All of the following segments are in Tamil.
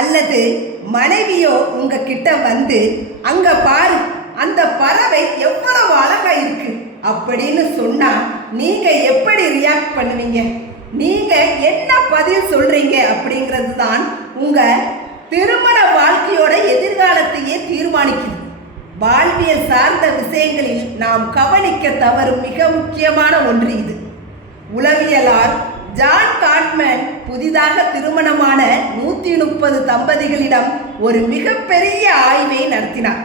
அல்லது மனைவியோ உங்ககிட்ட வந்து அங்க பாரு அந்த பறவை எவ்வளவு அழகா இருக்கு அப்படின்னு சொன்னா நீங்க எப்படி ரியாக்ட் பண்ணுவீங்க? நீங்க என்ன பதில் சொல்றீங்க அப்படிங்கிறது தான் உங்க திருமண வாழ்க்கையோட எதிர்காலத்தையே தீர்மானிக்குது. வாழ்வியல் சார்ந்த விஷயங்களில் நாம் கவனிக்க தவறும் மிக முக்கியமான ஒன்று இது. உளவியலார் ஜான் காட்மேன் புதிதாக திருமணமான 130 தம்பதிகளிடம் ஒரு மிகப்பெரிய ஆய்வை நடத்தினார்.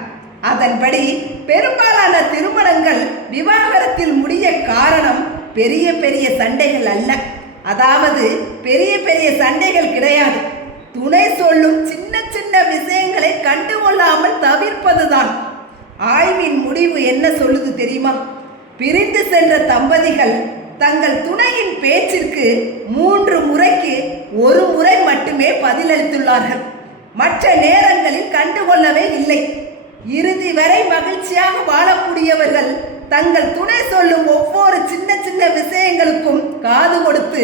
அதன்படி பெரும்பாலான திருமணங்கள் விவாகரத்தில் முடிய காரணம் பெரிய பெரிய சண்டைகள் அல்ல. அதாவது பெரிய பெரிய சண்டைகள் கிடையாது, துணை சொல்லும் சின்ன சின்ன விஷயங்களை கண்டுகொள்ளாமல் தவிர்ப்பதுதான். ஆய்வின் முடிவு என்ன சொல்லுது தெரியுமா? பிரிந்து சென்ற தம்பதிகள் தங்கள் துணையின் பேச்சிற்கு 3 முறைக்கு 1 முறை மட்டுமே பதிலளித்துள்ளார்கள். மற்ற நேரங்களில் கண்டுகொள்ளவே இல்லை. இறுதி வரை மகிழ்ச்சியாக வாழக்கூடியவர்கள் தங்கள் துணை சொல்லும் ஒவ்வொரு சின்ன சின்ன விஷயங்களுக்கும் காது கொடுத்து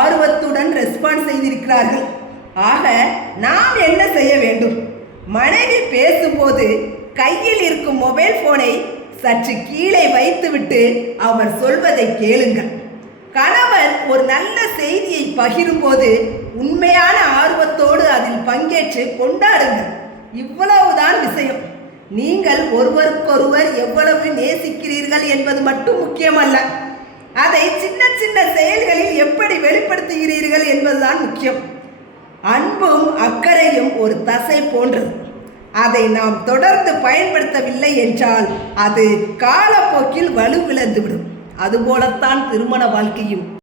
ஆர்வத்துடன் ரெஸ்பான்ஸ் செய்திருக்கிறார்கள். ஆக நாம் என்ன செய்ய வேண்டும்? மனைவி பேசும்போது கையில் இருக்கும் மொபைல் போனை சற்று கீழே வைத்துவிட்டு அவர் சொல்வதை கேளுங்கள். கணவர் ஒரு நல்ல செய்தியை பகிரும்போது உண்மையான ஆர்வத்தோடு அதில் பங்கேற்று கொண்டாடுங்கள். இவ்வளவுதான் விஷயம். நீங்கள் ஒருவருக்கொருவர் எவ்வளவு நேசிக்கிறீர்கள் என்பது மட்டும் முக்கியமல்ல, அதை சின்ன சின்ன செயல்களில் எப்படி வெளிப்படுத்துகிறீர்கள் என்பதுதான் முக்கியம். அன்பும் அக்கறையும் ஒரு தசை போன்றது. அதை நாம் தொடர்ந்து பயன்படுத்தவில்லை என்றால் அது காலப்போக்கில் வலுவிழந்துவிடும். அதுபோலத்தான் திருமண வாழ்க்கையும்.